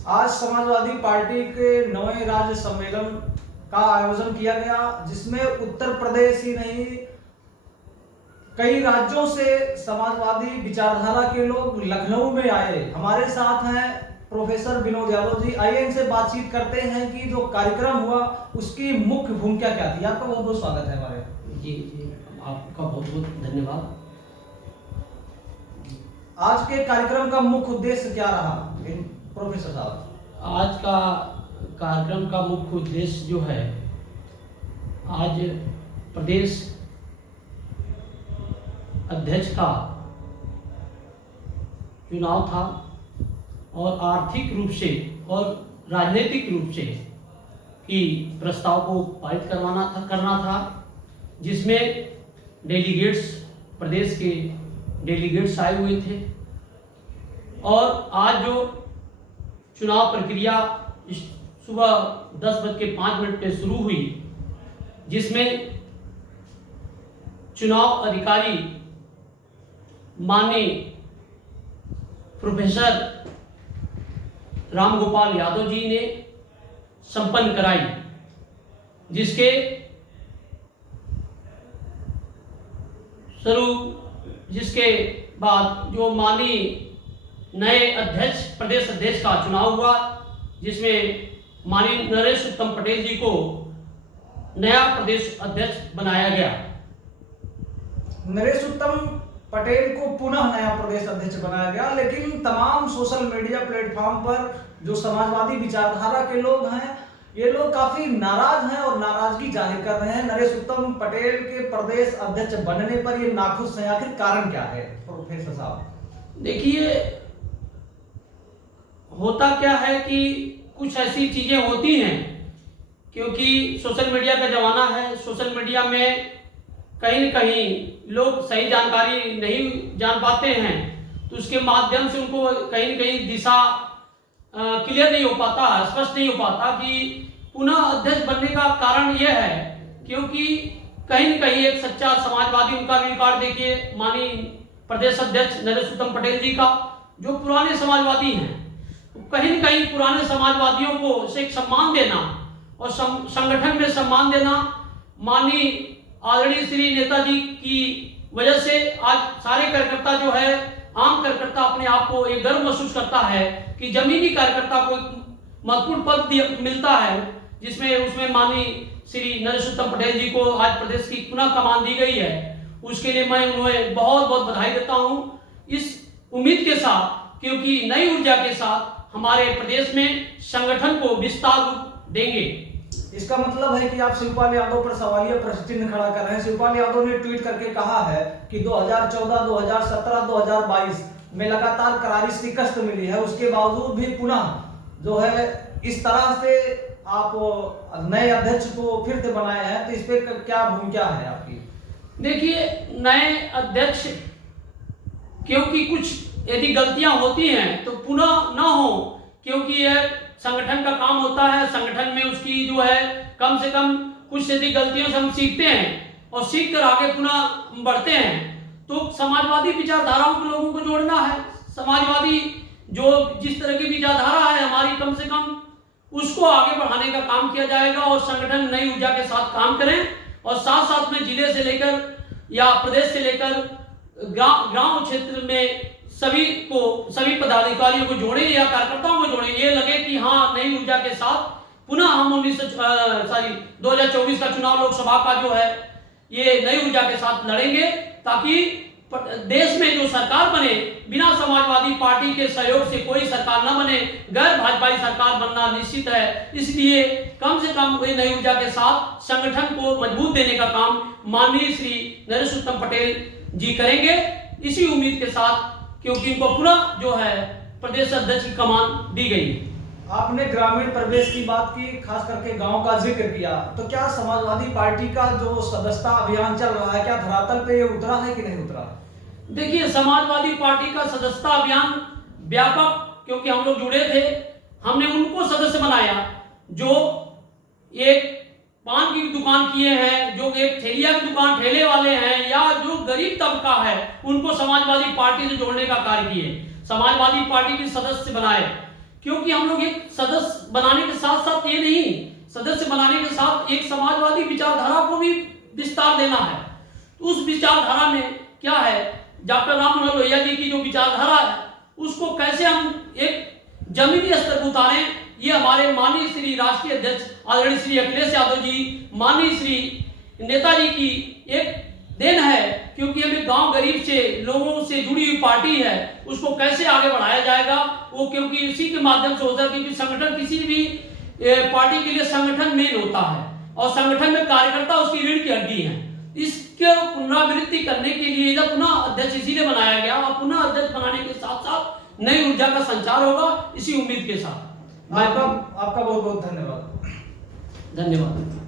आज समाजवादी पार्टी के 9वें राज्य सम्मेलन का आयोजन किया गया, जिसमें उत्तर प्रदेश ही नहीं कई राज्यों से समाजवादी विचारधारा के लोग लखनऊ में आए। हमारे साथ हैं प्रोफेसर विनोद यादव जी। आइए इनसे बातचीत करते हैं कि जो कार्यक्रम हुआ उसकी मुख्य भूमिका क्या थी। आपका बहुत बहुत स्वागत है हमारे। जी जी, आपका बहुत बहुत धन्यवाद। आज के कार्यक्रम का मुख्य उद्देश्य क्या रहा प्रोफेसर साहब? आज का कार्यक्रम का मुख्य उद्देश्य जो है, आज प्रदेश अध्यक्ष का चुनाव था और आर्थिक रूप से और राजनीतिक रूप से की प्रस्ताव को पारित करना था, जिसमें डेलीगेट्स, प्रदेश के डेलीगेट्स आए हुए थे। और आज जो चुनाव प्रक्रिया सुबह 10:05 पे शुरू हुई, जिसमें चुनाव अधिकारी माननीय प्रोफेसर रामगोपाल यादव जी ने संपन्न कराई, जिसके बाद जो माननीय नए अध्यक्ष, प्रदेश अध्यक्ष का चुनाव हुआ, जिसमें माननीय नरेश उत्तम पटेल जी को नया प्रदेश अध्यक्ष बनाया गया। नरेश उत्तम पटेल को पुनः नया प्रदेश अध्यक्ष बनाया गया, लेकिन तमाम सोशल मीडिया प्लेटफॉर्म पर जो समाजवादी विचारधारा के लोग हैं, ये लोग काफी नाराज हैं और नाराजगी जाहिर कर रहे हैं। नरेश उत्तम पटेल के प्रदेश अध्यक्ष बनने पर ये नाखुश हैं। आखिर कारण क्या है प्रोफेसर साहब? देखिए, होता क्या है कि कुछ ऐसी चीजें होती हैं, क्योंकि सोशल मीडिया का जमाना है। सोशल मीडिया में कहीं न कहीं लोग सही जानकारी नहीं जान पाते हैं, तो उसके माध्यम से उनको कहीं न कहीं दिशा क्लियर नहीं हो पाता, स्पष्ट नहीं हो पाता कि पुनः अध्यक्ष बनने का कारण यह है, क्योंकि कहीं न कहीं एक सच्चा समाजवादी, उनका भी रिकॉर्ड देखिए, माननीय प्रदेश अध्यक्ष नरेश उत्तम पटेल जी का, जो पुराने समाजवादी हैं, तो कहीं न कहीं पुराने समाजवादियों को एक सम्मान देना और संगठन में सम्मान देना, माननीय आदरणीय श्री नेताजी की वजह से आज सारे कार्यकर्ता जो है, आम कार्यकर्ता अपने आप को एक गर्व महसूस करता है कि जमीनी कार्यकर्ता को महत्वपूर्ण पद मिलता है, जिसमें उसमें माननीय श्री नरेश उत्तम पटेल जी को आज प्रदेश की पुनः कमान दी गई है। उसके लिए मैं उन्हें बहुत बहुत बधाई देता हूं, इस उम्मीद के साथ, क्योंकि नई ऊर्जा के साथ हमारे प्रदेश में संगठन को विस्तार रूप देंगे। इसका मतलब है कि आप शिवपाल यादव पर सवालिया प्रश्न चिन्ह खड़ा कर रहे हैं। शिवपाल यादव ने ट्वीट करके कहा है कि 2014, 2017, 2022 में लगातार करारी शिकस्त मिली है, उसके बावजूद भी पुनः जो है इस तरह से आप नए अध्यक्ष को फिर से बनाए हैं, तो इस पे क्या भूमिका है आपकी? देखिए, नए अध्यक्ष, क्योंकि कुछ यदि गलतियां होती हैं तो पुनः न हो, क्योंकि यह संगठन का काम होता है। संगठन में उसकी जो है कम से कम कुछ यदि गलतियों से हम सीखते हैं और सीख कर आगे पुनः बढ़ते हैं, तो समाजवादी विचारधाराओं के लोगों को जोड़ना है। समाजवादी जो जिस तरह की विचारधारा है हमारी, कम से कम उसको आगे बढ़ाने का काम किया जाएगा और संगठन नई ऊर्जा के साथ काम करें, और साथ साथ में जिले से लेकर या प्रदेश से लेकर गांव क्षेत्र में सभी पदाधिकारियों को जोड़े या कार्यकर्ताओं को जोड़े, ये लगे कि हाँ, नई ऊर्जा के साथ पुनः हम 2024 का चुनाव लोकसभा का जो है ये नई ऊर्जा के साथ लड़ेंगे, ताकि देश में जो सरकार बने, बिना समाजवादी पार्टी के सहयोग से कोई सरकार न बने। गैर भाजपाई सरकार बनना निश्चित है, इसलिए कम से कम नई ऊर्जा के साथ संगठन को मजबूत देने का काम माननीय श्री नरेश उत्तम पटेल जी करेंगे, इसी उम्मीद के साथ, क्योंकि इनको पुनः जो है प्रदेश अध्यक्ष की कमान दी गई। आपने ग्रामीण प्रवेश की बात की, खास करके गांव का जिक्र किया, तो क्या समाजवादी पार्टी का जो सदस्यता अभियान चल रहा है, क्या धरातल पे ये उतरा है कि नहीं उतरा? देखिए, समाजवादी पार्टी का सदस्यता अभियान व्यापक, क्योंकि हम लोग जुड़े थे, हमने उनको सदस्य बनाया जो एक पान की दुकान किए हैं, जो एक ठेलिया की दुकान ठेले वाले हैं, या जो गरीब तबका है, उनको समाजवादी पार्टी से जोड़ने का कार्य किए, समाजवादी पार्टी के सदस्य बनाए। क्योंकि हम लोग एक सदस्य बनाने के साथ साथ ये नहीं, सदस्य बनाने के साथ एक समाजवादी विचारधारा को भी विस्तार देना है। तो उस विचारधारा में क्या है, डॉक्टर राम मनोहर लोहिया जी की जो विचारधारा है उसको कैसे हम एक जमीनी स्तर पर उतारें, ये हमारे माननीय श्री राष्ट्रीय अध्यक्ष आदरणीय श्री अखिलेश यादव जी, माननीय श्री नेताजी की एक देन है। क्योंकि हमें गांव गरीब से लोगों से जुड़ी हुई पार्टी है, उसको कैसे आगे बढ़ाया जाएगा वो, क्योंकि इसी के माध्यम से होता है। क्योंकि संगठन किसी भी पार्टी के लिए संगठन मेन होता है और संगठन में कार्यकर्ता उसकी रीढ़ की हड्डी है। इसके पुनरावृत्ति करने के लिए जब पुनः अध्यक्ष इसीलिए बनाया गया और पुनः अध्यक्ष बनाने के साथ साथ नई ऊर्जा का संचार होगा, इसी उम्मीद के साथ आपका बहुत बहुत धन्यवाद। धन्यवाद।